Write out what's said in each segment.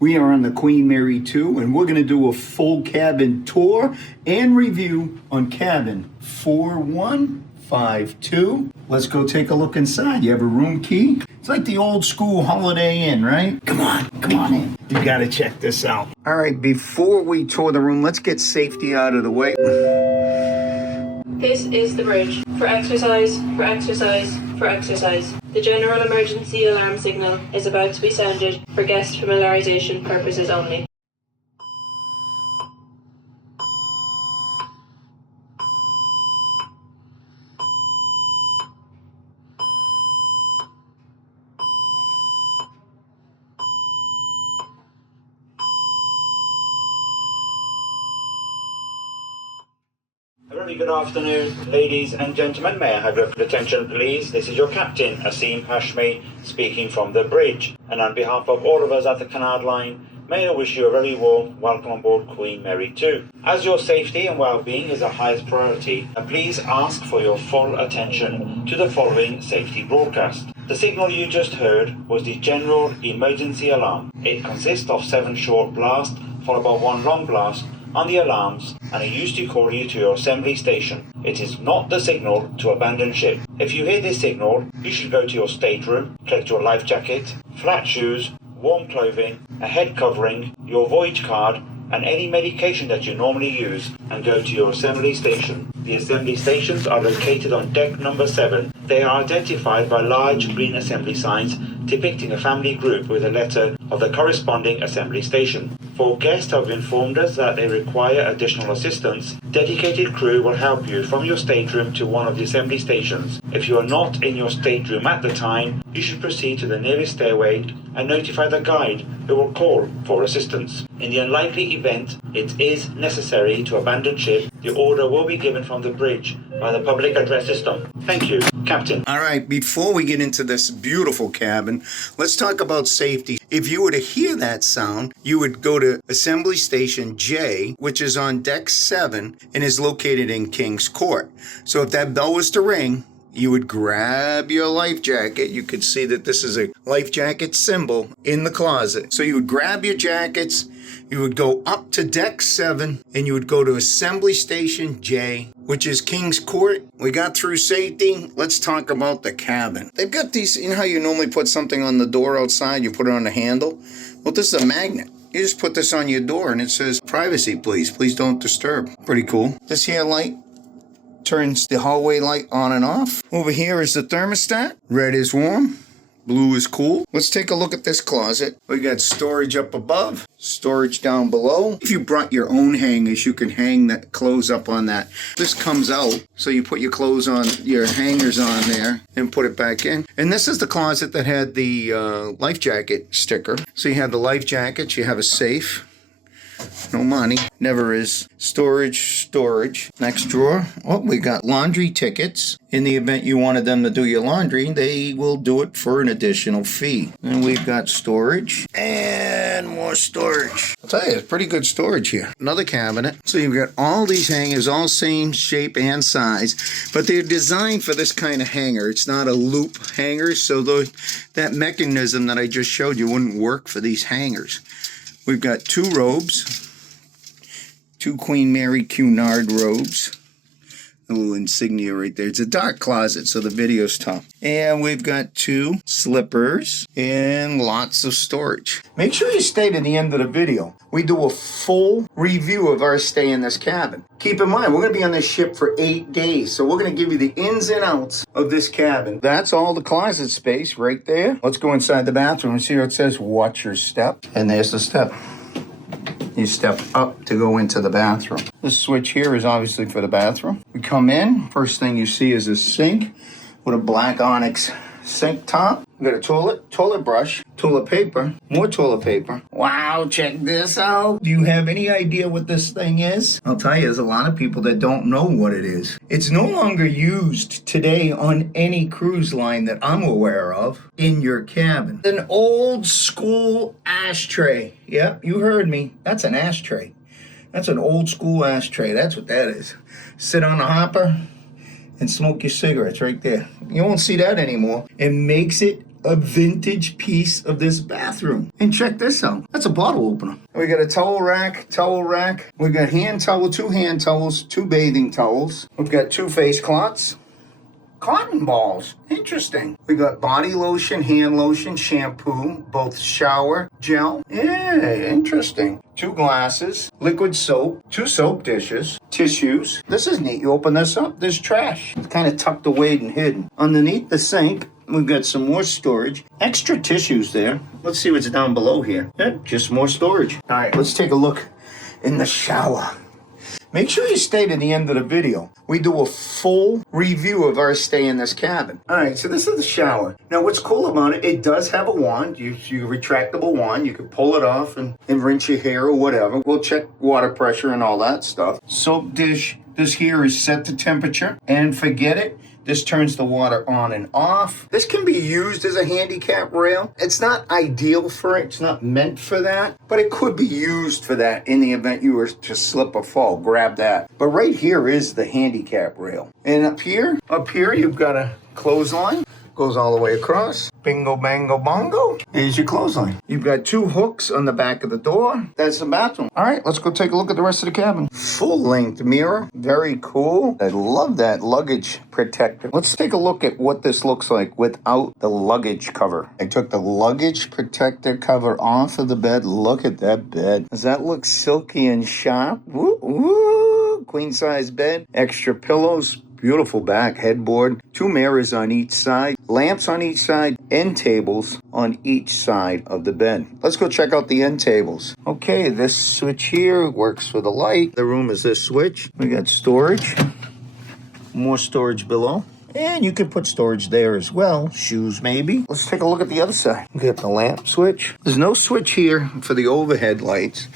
We are on the Queen Mary 2, and we're going to do a full cabin tour and review on cabin 4152. Let's go take a look inside. You have a room key. It's like the old school Holiday Inn, right? Come on in. You got to check this out. All right, before we tour the room, let's get safety out of the way. This is the bridge. For exercise, for exercise, for exercise. The general emergency alarm signal is about to be sounded for guest familiarization purposes only. A very good afternoon, ladies and gentlemen. May I have your attention, please? This is your captain, Asim Hashmi, speaking from the bridge. And on behalf of all of us at the Cunard Line, may I wish you a very warm welcome on board Queen Mary 2. As your safety and well-being is our highest priority, please ask for your full attention to the following safety broadcast. The signal you just heard was the general emergency alarm. It consists of 7 short blasts followed by 1 long blast on the alarms, and it used to call you to your assembly station. It is not the signal to abandon ship. If you hear this signal, you should go to your stateroom, collect your life jacket, flat shoes, warm clothing, a head covering, your voyage card, and any medication that you normally use, and go to your assembly station. The assembly stations are located on deck number 7. They are identified by large green assembly signs depicting a family group with a letter of the corresponding assembly station. For guests who have informed us that they require additional assistance, dedicated crew will help you from your stateroom to one of the assembly stations. If you are not in your stateroom at the time, you should proceed to the nearest stairway and notify the guide, who will call for assistance. In the unlikely event it is necessary to abandon ship, the order will be given from the bridge by the public address system. Thank you, Captain. All right, before we get into this beautiful cabin, let's talk about safety. If you were to hear that sound, you would go to Assembly Station J, which is on deck 7 and is located in King's Court. So if that bell was to ring, you would grab your life jacket. You could see that this is a life jacket symbol in the closet. So you would grab your jackets, you would go up to deck 7, and you would go to Assembly Station J, which is King's Court. We got through safety. Let's talk about the cabin. They've got these, you know how you normally put something on the door outside, you put it on the handle? Well, this is a magnet. You just put this on your door and it says, "Privacy, please. Please don't disturb." Pretty cool. This here light turns the hallway light on and off. Over here is the thermostat. Red is warm. Blue is cool. Let's take a look at this closet. We got storage up above, storage down below. If you brought your own hangers, you can hang that clothes up on that. This comes out, so you put your clothes on, your hangers on there, and put it back in. And this is the closet that had the life jacket sticker. So you have the life jackets, you have a safe. No money. Never is. Storage. Next drawer. Oh, we got laundry tickets. In the event you wanted them to do your laundry, they will do it for an additional fee. And we've got storage. And more storage. I'll tell you, it's pretty good storage here. Another cabinet. So you've got all these hangers, all same shape and size. But they're designed for this kind of hanger. It's not a loop hanger, so that mechanism that I just showed you wouldn't work for these hangers. We've got 2 robes, 2 Queen Mary Cunard robes. A little insignia right there. It's a dark closet, so the video's tough. And we've got 2 slippers and lots of storage. Make sure you stay to the end of the video. We do a full review of our stay in this cabin. Keep in mind, we're going to be on this ship for 8 days, so we're going to give you the ins and outs of this cabin. That's all the closet space right there. Let's go inside the bathroom and see where it says, "Watch your step." And there's the step. You step up to go into the bathroom. This switch here is obviously for the bathroom. We come in, first thing you see is a sink with a black onyx sink top. We got a toilet brush, toilet paper, more toilet paper. Wow, check this out. Do you have any idea what this thing is? I'll tell you, there's a lot of people that don't know what it is. It's no longer used today on any cruise line that I'm aware of in your cabin. An old school ashtray. Yep, you heard me. That's an ashtray. That's an old school ashtray. That's what that is. Sit on a hopper and smoke your cigarettes right there. You won't see that anymore. It makes it a vintage piece of this bathroom. And check this out. That's a bottle opener. We got a towel rack. We got hand towel, 2 hand towels, 2 bathing towels. We've got 2 face cloths. Cotton balls. Interesting. We got body lotion, hand lotion, shampoo, both shower, gel. Yeah, interesting. 2 glasses, liquid soap, 2 soap dishes, tissues. This is neat. You open this up, there's trash. It's kind of tucked away and hidden. Underneath the sink, we've got some more storage. Extra tissues there. Let's see what's down below here. Yep, just more storage. All right, let's take a look in the shower. Make sure you stay to the end of the video. We do a full review of our stay in this cabin. All right, so this is the shower. Now, what's cool about it, it does have a wand. You retractable wand. You can pull it off and rinse your hair or whatever. We'll check water pressure and all that stuff. Soap dish. This here is set to temperature. And forget it. This turns the water on and off. This can be used as a handicap rail. It's not ideal for it. It's not meant for that. But it could be used for that in the event you were to slip or fall. Grab that. But right here is the handicap rail. And up here you've got a clothesline. Goes all the way across. Bingo, bango, bongo. Here's your clothesline. You've got 2 hooks on the back of the door. That's the bathroom. All right, let's go take a look at the rest of the cabin. Full-length mirror. Very cool. I love that luggage protector. Let's take a look at what this looks like without the luggage cover. I took the luggage protector cover off of the bed. Look at that bed. Does that look silky and sharp? Woo, woo. Queen-size bed. Extra pillows. Beautiful back headboard, 2 mirrors on each side, lamps on each side, end tables on each side of the bed. Let's go check out the end tables. Okay, this switch here works for the light. The room is this switch. We got storage, more storage below. And you can put storage there as well. Shoes, maybe. Let's take a look at the other side. We got the lamp switch. There's no switch here for the overhead lights.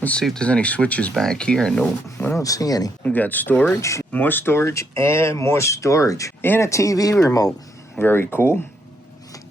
Let's see if there's any switches back here. Nope, I don't see any. We got storage, and more storage. And a TV remote. Very cool.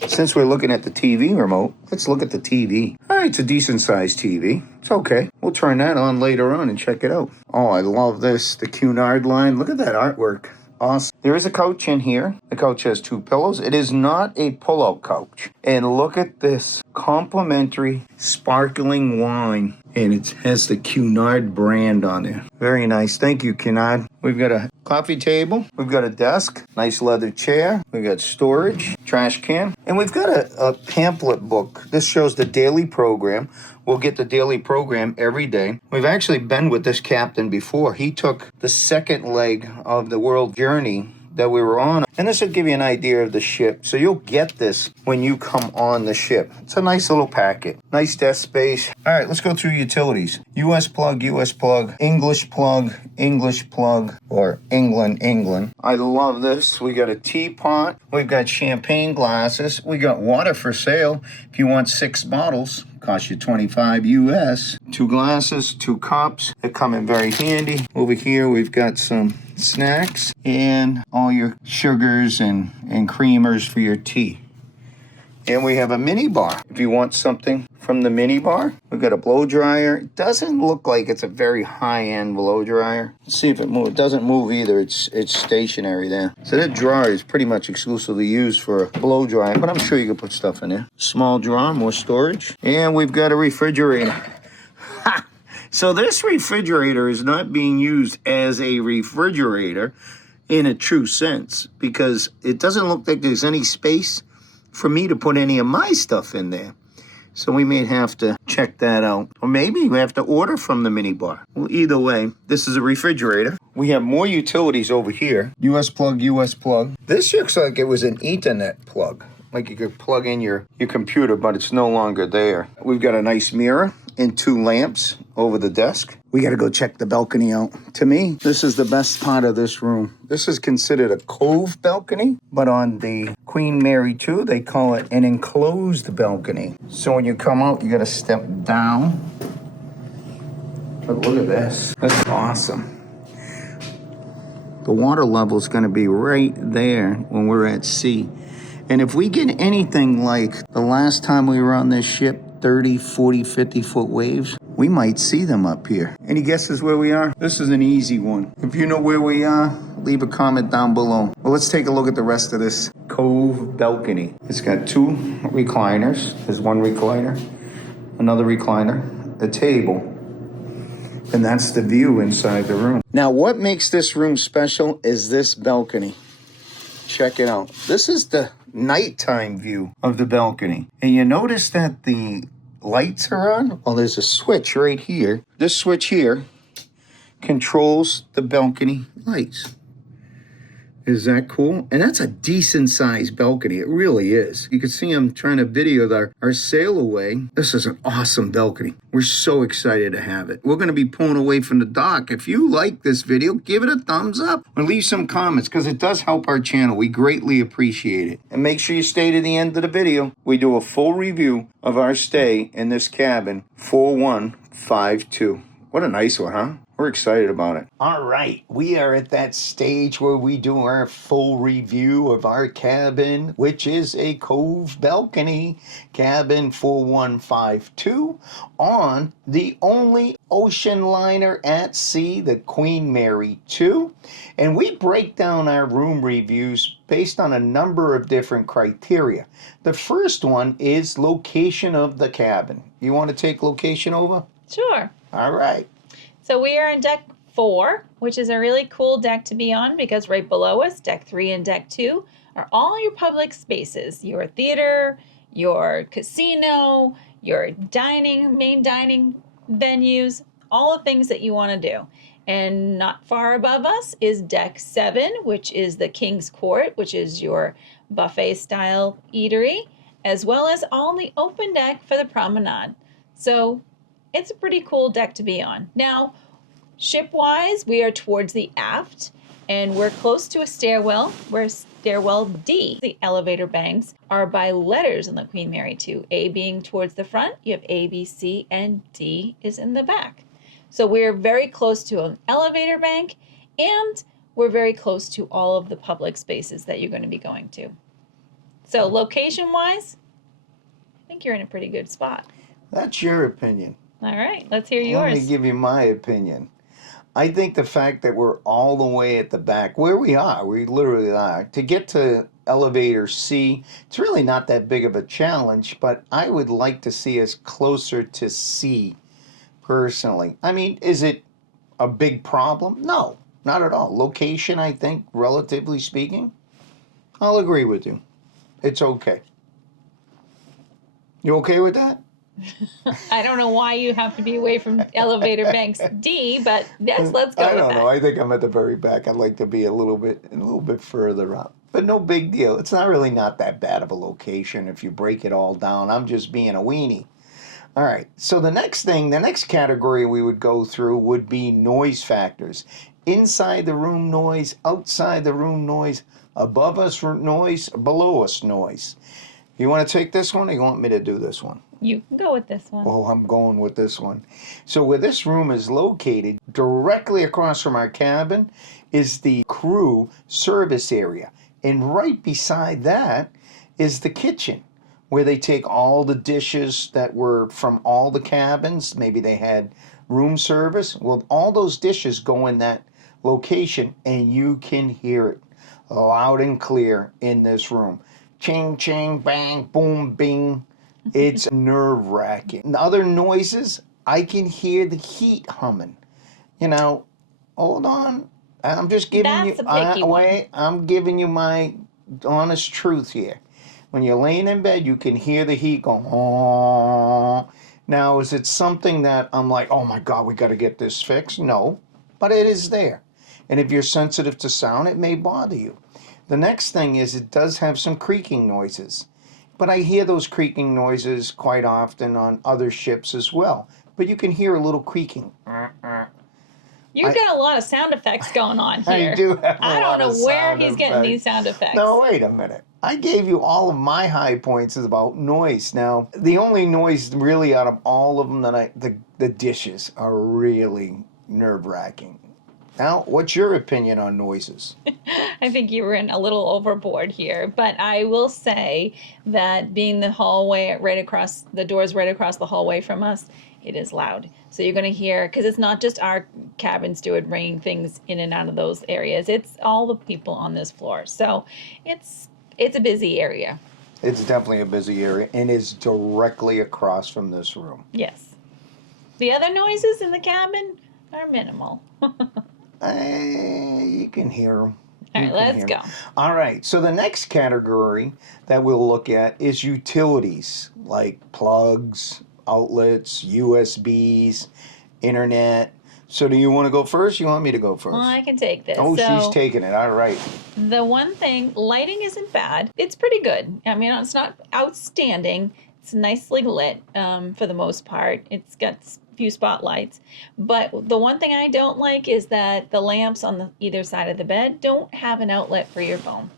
Since we're looking at the TV remote, let's look at the TV. All right, it's a decent-sized TV. It's okay. We'll turn that on later on and check it out. Oh, I love this. The Cunard line. Look at that artwork. Awesome. There is a couch in here. The couch has 2 pillows. It is not a pull-out couch. And look at this complimentary sparkling wine. And it has the Cunard brand on there. Very nice. Thank you, Cunard. We've got a coffee table. We've got a desk. Nice leather chair. We've got storage. Trash can. And we've got a pamphlet book. This shows the daily program. We'll get the daily program every day. We've actually been with this captain before. He took the second leg of the world journey that we were on. And this will give you an idea of the ship. So you'll get this when you come on the ship. It's a nice little packet. Nice desk space. All right, let's go through utilities. US plug, English plug, or England. I love this. We got a teapot. We've got champagne glasses. We got water for sale. If you want 6 bottles, cost you $25 US. 2 glasses, 2 cups. They come in very handy. Over here, we've got some snacks and all your sugars and creamers for your tea. And we have a mini bar. If you want something from the mini bar, we've got a blow dryer. It doesn't look like it's a very high-end blow dryer. Let's see if it moves. It doesn't move either. It's stationary there. So that drawer is pretty much exclusively used for a blow dryer, but I'm sure you can put stuff in there. Small drawer, more storage. And we've got a refrigerator. Ha! So this refrigerator is not being used as a refrigerator in a true sense because it doesn't look like there's any space for me to put any of my stuff in there. So we may have to check that out. Or maybe we have to order from the minibar. Well, either way, this is a refrigerator. We have more utilities over here. US plug. This looks like it was an Ethernet plug. Like you could plug in your computer, but it's no longer there. We've got a nice mirror and 2 lamps over the desk. We got to go check the balcony out. To me, this is the best part of this room. This is considered a Cove balcony, but on the Queen Mary 2, they call it an enclosed balcony. So when you come out, you got to step down. But look at this. That's awesome. The water level is going to be right there when we're at sea. And if we get anything like the last time we were on this ship, 30, 40, 50-foot waves, we might see them up here. Any guesses where we are? This is an easy one. If you know where we are, leave a comment down below. Well, let's take a look at the rest of this Cove balcony. It's got 2 recliners. There's 1 recliner, another recliner, a table, and that's the view inside the room. Now, what makes this room special is this balcony. Check it out. This is the nighttime view of the balcony. And you notice that the lights are on? Well, there's a switch right here. This switch here controls the balcony lights. Is that cool? And that's a decent sized balcony. It really is. You can see I'm trying to video our sail away. This is an awesome balcony. We're so excited to have it. We're going to be pulling away from the dock. If you like this video, give it a thumbs up or leave some comments because it does help our channel. We greatly appreciate it. And make sure you stay to the end of the video. We do a full review of our stay in this cabin, 4152. What a nice one, huh? We're excited about it. All right, we are at that stage where we do our full review of our cabin, which is a Cove balcony, cabin 4152, on the only ocean liner at sea, the Queen Mary 2. And we break down our room reviews based on a number of different criteria. The first one is location of the cabin. You want to take location over? Sure. All right. So we are on deck 4, which is a really cool deck to be on because right below us, deck 3 and deck 2, are all your public spaces, your theater, your casino, your main dining venues, all the things that you want to do. And not far above us is deck 7, which is the King's Court, which is your buffet style eatery, as well as all the open deck for the promenade. So it's a pretty cool deck to be on. Now, ship-wise, we are towards the aft, and we're close to a stairwell. We're stairwell D. The elevator banks are by letters in the Queen Mary 2. A being towards the front, you have A, B, C, and D is in the back. So we're very close to an elevator bank, and we're very close to all of the public spaces that you're going to be going to. So location-wise, I think you're in a pretty good spot. That's your opinion. All right, let's hear yours. Let me give you my opinion. I think the fact that we're all the way at the back, where we literally are, to get to elevator C, it's really not that big of a challenge, but I would like to see us closer to C, personally. I mean, is it a big problem? No, not at all. Location, I think, relatively speaking, I'll agree with you. It's okay. You okay with that? I don't know why you have to be away from elevator banks D, but yes, let's go. I don't know. I think I'm at the very back. I'd like to be a little bit further up. But no big deal. It's not that bad of a location if you break it all down. I'm just being a weenie. All right. So the next category we would go through would be noise factors. Inside the room noise, outside the room noise, above us noise, below us noise. You want to take this one or you want me to do this one? You can go with this one. Oh, I'm going with this one. So where this room is located, directly across from our cabin, is the crew service area. And right beside that is the kitchen, where they take all the dishes that were from all the cabins. Maybe they had room service. Well, all those dishes go in that location, and you can hear it loud and clear in this room. Ching, ching, bang, boom, bing. It's nerve-wracking. Other noises, I can hear the heat humming. You know, hold on. I'm just giving I'm giving you my honest truth here. When you're laying in bed, you can hear the heat going, oh. Now, is it something that I'm like, oh my God, we got to get this fixed? No, but it is there. And if you're sensitive to sound, it may bother you. The next thing is it does have some creaking noises. But I hear those creaking noises quite often on other ships as well. But you can hear a little creaking. You've got a lot of sound effects going on here. I do have I don't know where he's getting these sound effects. No, wait a minute. I gave you all of my high points about noise. Now, the only noise really out of all of them the dishes are really nerve-wracking. Now, what's your opinion on noises? I think you were in a little overboard here, but I will say that being the hallway the doors right across the hallway from us, it is loud. So you're going to hear, because it's not just our cabin steward bringing things in and out of those areas. It's all the people on this floor. So it's a busy area. It's definitely a busy area and is directly across from this room. Yes. The other noises in the cabin are minimal. You can hear them. All right, let's go. All right, so the next category that we'll look at is utilities, like plugs, outlets, USBs, internet. So do you want to go first? You want me to go first? Well, I can take this. Oh, so, she's taking it. All right. The one thing, lighting isn't bad. It's pretty good. I mean, it's not outstanding. It's nicely lit for the most part. It's got a few spotlights. But the one thing I don't like is that the lamps on either side of the bed don't have an outlet for your phone.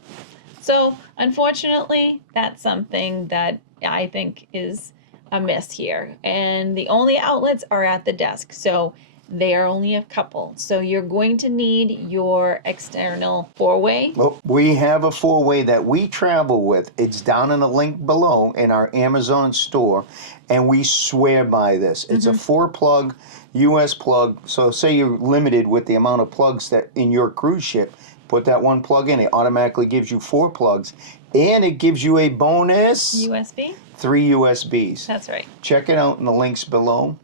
So, unfortunately, that's something that I think is a miss here. And the only outlets are at the desk. So, they are only a couple. So you're going to need your external four-way. Well, we have a four-way that we travel with. It's down in the link below in our Amazon store, and we swear by this. It's a 4-plug US plug. So say you're limited with the amount of plugs that in your cruise ship, put that one plug in. It automatically gives you 4 plugs, and it gives you a bonus USB? 3 USBs. That's right. Check it out in the links below.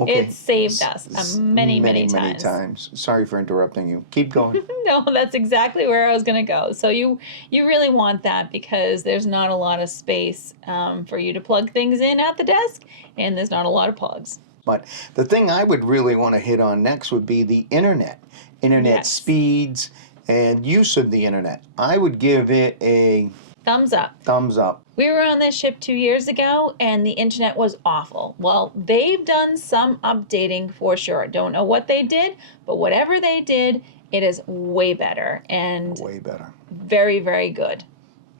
Okay. It saved us many times. Sorry for interrupting you. Keep going. No, that's exactly where I was going to go. So you really want that because there's not a lot of space for you to plug things in at the desk, and there's not a lot of plugs. But the thing I would really want to hit on next would be the internet. Internet speeds and use of the internet. I would give it a thumbs up. Thumbs up. We were on this ship 2 years ago, and the internet was awful. Well, they've done some updating for sure. Don't know what they did, but whatever they did, it is way better and way better. Very, very good.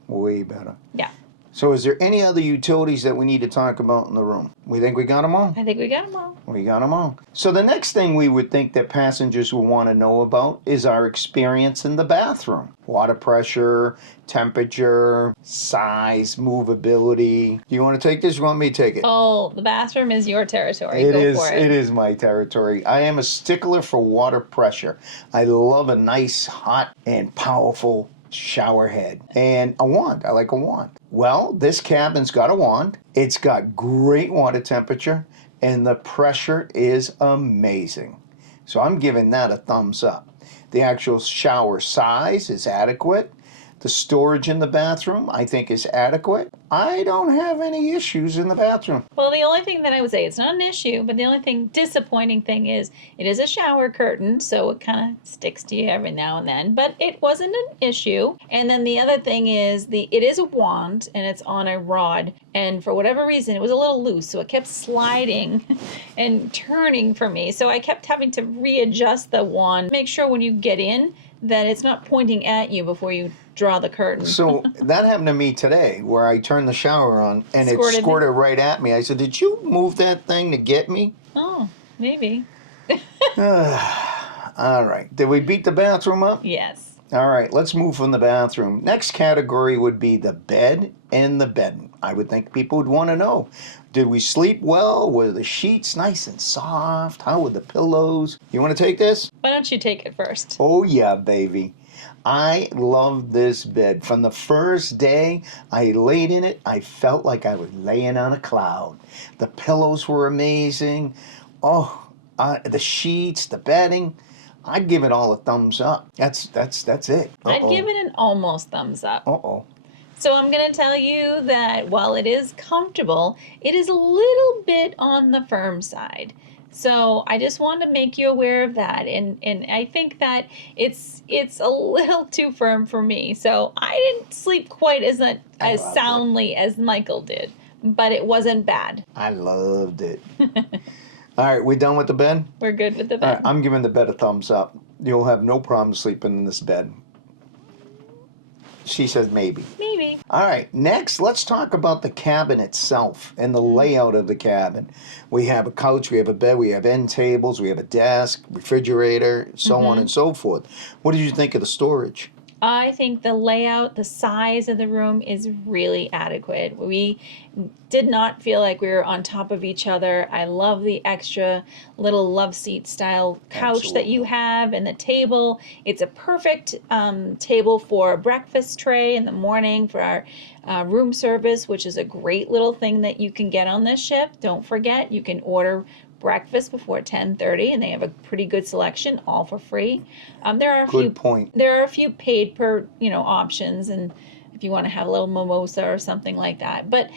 Way better. Yeah. So is there any other utilities that we need to talk about in the room? We think we got them all? I think we got them all. We got them all. So the next thing we would think that passengers will want to know about is our experience in the bathroom. Water pressure, temperature, size, movability. Do you want to take this or you want me to take it? Oh, the bathroom is your territory. Go for it. It is my territory. I am a stickler for water pressure. I love a nice, hot, and powerful shower head. And a wand. I like a wand. Well, this cabin's got a wand. It's got great water temperature, and the pressure is amazing. So I'm giving that a thumbs up. The actual shower size is adequate. The storage in the bathroom, I think, is adequate. I don't have any issues in the bathroom. Well, the only thing that I would say, it's not an issue, but the only disappointing thing is it is a shower curtain, so it kind of sticks to you every now and then, but it wasn't an issue. And then the other thing is it is a wand, and it's on a rod, and for whatever reason, it was a little loose, so it kept sliding and turning for me. So I kept having to readjust the wand. Make sure when you get in that it's not pointing at you before you draw the curtain. So that happened to me today where I turned the shower on and it squirted right at me. I said, did you move that thing to get me? Oh, maybe. All right. Did we beat the bathroom up? Yes. All right. Let's move from the bathroom. Next category would be the bed and the bedding. I would think people would want to know. Did we sleep well? Were the sheets nice and soft? How were the pillows? You want to take this? Why don't you take it first? Oh, yeah, baby. I love this bed. From the first day I laid in it, I felt like I was laying on a cloud. The pillows were amazing. Oh, the sheets, the bedding. I'd give it all a thumbs up. That's it. I'd give it an almost thumbs up. Uh-oh. So I'm going to tell you that while it is comfortable, it is a little bit on the firm side. So I just want to make you aware of that, and I think that it's a little too firm for me. So I didn't sleep quite as soundly as Michael did, but it wasn't bad. I loved it. All right, we done with the bed? We're good with the bed. All right, I'm giving the bed a thumbs up. You'll have no problem sleeping in this bed. She says maybe. Maybe. All right, next, let's talk about the cabin itself and the layout of the cabin. We have a couch, we have a bed, we have end tables, we have a desk, refrigerator, so on and so forth. What did you think of the storage? I think the layout, the size of the room is really adequate. We did not feel like we were on top of each other. I love the extra little love seat style couch that you have and the table. It's a perfect table for a breakfast tray in the morning for our room service, which is a great little thing that you can get on this ship. Don't forget, you can order breakfast before 10:30, and they have a pretty good selection, all for free. There are a few point. There are a few paid per options, and if you want to have a little mimosa or something like that. But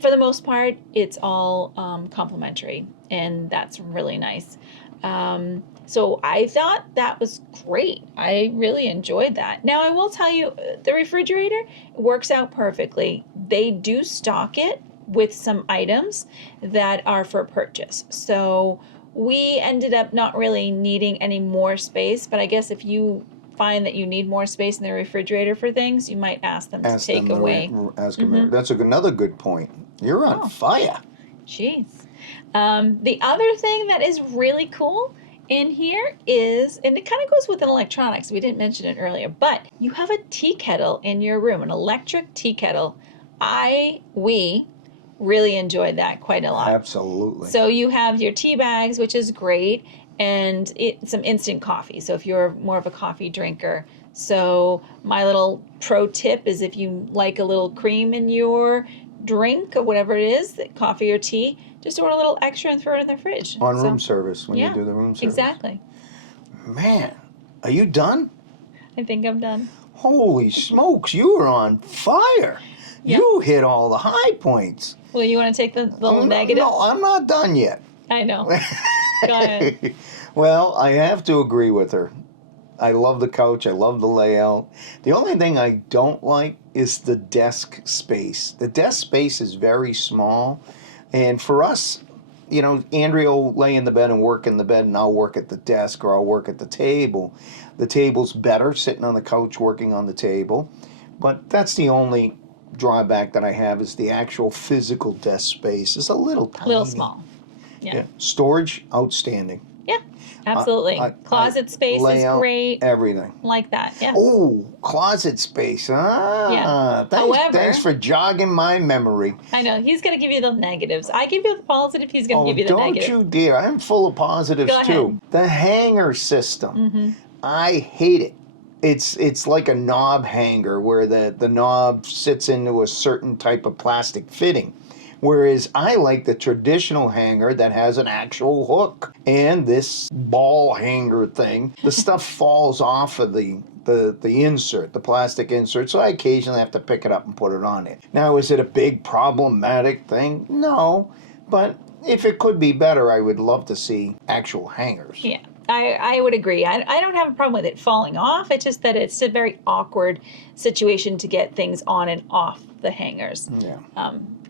for the most part, it's all complimentary, and that's really nice. So I thought that was great. I really enjoyed that. Now I will tell you, the refrigerator works out perfectly. They do stock it with some items that are for purchase. So we ended up not really needing any more space, but I guess if you find that you need more space in the refrigerator for things, you might ask them to take away. Ask them. That's another good point. You're on fire. Jeez. The other thing that is really cool in here is, and it kind of goes with an electronics, we didn't mention it earlier, but you have a tea kettle in your room, an electric tea kettle. We really enjoyed that quite a lot. Absolutely. So you have your tea bags, which is great, and some instant coffee. So if you're more of a coffee drinker. So my little pro tip is, if you like a little cream in your drink or whatever it is, coffee or tea, just order a little extra and throw it in the fridge. On room service, when you do the room service. Exactly. Man, are you done? I think I'm done. Holy smokes, you were on fire. Yeah. You hit all the high points. Well, you want to take the little negative? No, I'm not done yet. I know. Go ahead. Well, I have to agree with her. I love the couch. I love the layout. The only thing I don't like is the desk space. The desk space is very small. And for us, Andrea will lay in the bed and work in the bed, and I'll work at the desk or I'll work at the table. The table's better sitting on the couch working on the table. But that's the only drawback that I have, is the actual physical desk space is a little tiny. Little small. Yeah. Storage, outstanding. Yeah, absolutely. Closet space layout, is great. Everything. Like that, yeah. Oh, closet space. Yeah. Thanks for jogging my memory. I know, he's going to give you the negatives. I give you the positive, he's going to give you the negative. Don't you dare. I'm full of positives Go too. ahead. The hanger system. Mm-hmm. I hate it. It's like a knob hanger where the knob sits into a certain type of plastic fitting. Whereas I like the traditional hanger that has an actual hook. And this ball hanger thing, the stuff falls off of the insert, the plastic insert, so I occasionally have to pick it up and put it on it. Now, is it a big problematic thing? No, but if it could be better, I would love to see actual hangers. Yeah. I would agree. I don't have a problem with it falling off. It's just that it's a very awkward situation to get things on and off the hangers. Yeah.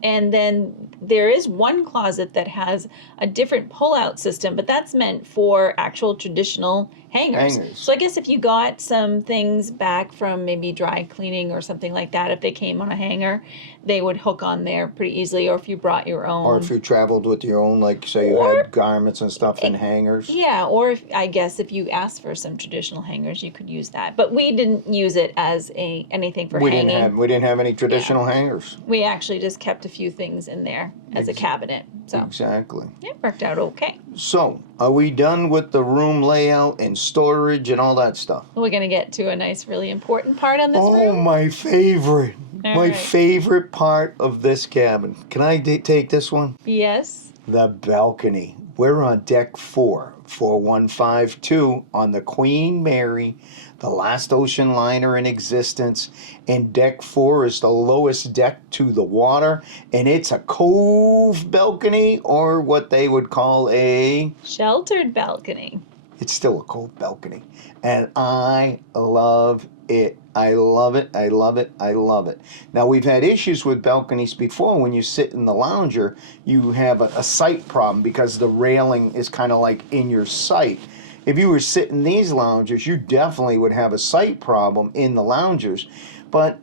And then there is one closet that has a different pull-out system, but that's meant for actual traditional hangers. So I guess if you got some things back from maybe dry cleaning or something like that, if they came on a hanger, they would hook on there pretty easily. Or if you brought your own. Or if you traveled with your own, like say you had garments and stuff in hangers. Yeah, or I guess if you asked for some traditional hangers, you could use that. But we didn't use it as anything for hanging. We didn't have any traditional hangers. We actually just kept a few things in there as a cabinet. So exactly. It worked out okay. So, are we done with the room layout and storage and all that stuff? We're going to get to a nice, really important part on this room. Oh, my favorite. All right. Favorite part of this cabin. Can I take this one? Yes. The balcony. We're on deck 4, 4152 on the Queen Mary, the last ocean liner in existence. And deck 4 is the lowest deck to the water. And it's a cove balcony, or what they would call a sheltered balcony. It's still a cove balcony. And I love it. I love it. I love it. I love it. Now, we've had issues with balconies before. When you sit in the lounger, you have a sight problem because the railing is kind of like in your sight. If you were sitting in these loungers, you definitely would have a sight problem in the loungers. But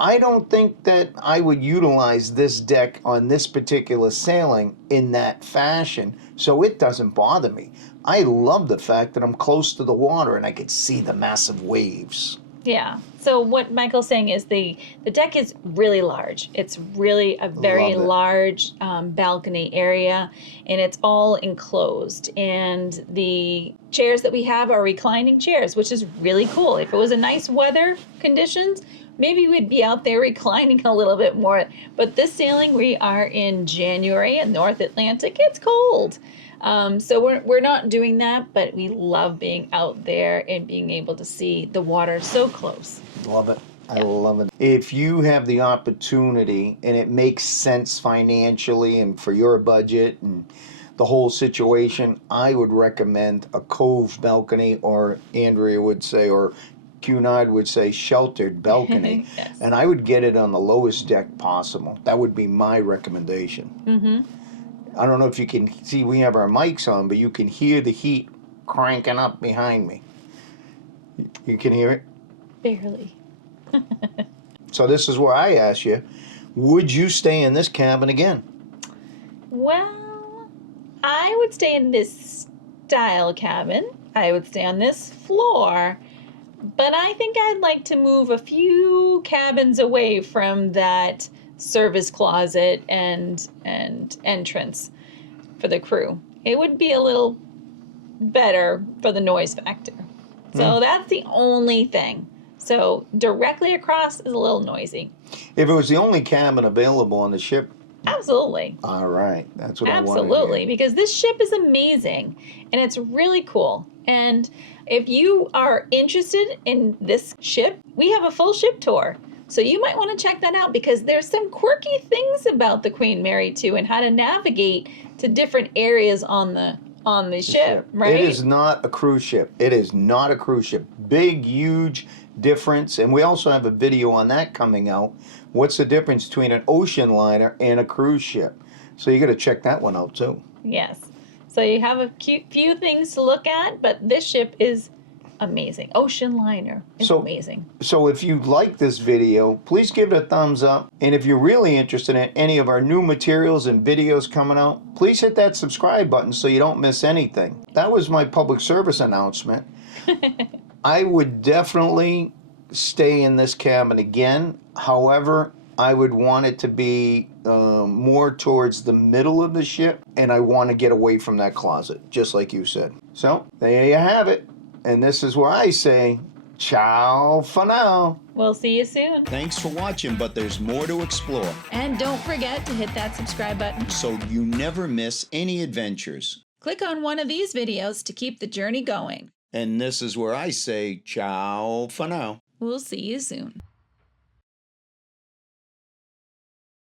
I don't think that I would utilize this deck on this particular sailing in that fashion, so it doesn't bother me. I love the fact that I'm close to the water and I can see the massive waves. Yeah. So what Michael's saying is the deck is really large. It's really a very Love it. large balcony area, and it's all enclosed. And the chairs that we have are reclining chairs, which is really cool. If it was a nice weather conditions, maybe we'd be out there reclining a little bit more. But this sailing, we are in January in North Atlantic. It's cold. So we're not doing that, but we love being out there and being able to see the water so close. Love it. I love it. If you have the opportunity and it makes sense financially and for your budget and the whole situation, I would recommend a Cove balcony, or Andrea would say, or Cunard would say, sheltered balcony. Yes. And I would get it on the lowest deck possible. That would be my recommendation. Mm-hmm. I don't know if you can see, we have our mics on, but you can hear the heat cranking up behind me. You can hear it? Barely. So this is where I ask you, would you stay in this cabin again? Well, I would stay in this style cabin. I would stay on this floor. But I think I'd like to move a few cabins away from that service closet and entrance for the crew. It would be a little better for the noise factor. So that's the only thing. So directly across is a little noisy. If it was the only cabin available on the ship, Absolutely. all right, that's what I want to Absolutely, hear. because this ship is amazing and it's really cool. And if you are interested in this ship, we have a full ship tour. So you might want to check that out because there's some quirky things about the Queen Mary too, and how to navigate to different areas on the ship, right? It is not a cruise ship. It is not a cruise ship. Big, huge difference. And we also have a video on that coming out. What's the difference between an ocean liner and a cruise ship? So you got to check that one out too. Yes. So you have a few things to look at, but this ship is amazing. Ocean liner is amazing. So if you like this video, please give it a thumbs up. And if you're really interested in any of our new materials and videos coming out, please hit that subscribe button so you don't miss anything. That was my public service announcement. I would definitely stay in this cabin again. However, I would want it to be more towards the middle of the ship, and I want to get away from that closet, just like you said. So there you have it. And this is where I say, ciao for now. We'll see you soon. Thanks for watching, but there's more to explore, And don't forget to hit that subscribe button. so you never miss any adventures. Click on one of these videos to keep the journey going. And this is where I say, ciao for now. We'll see you soon.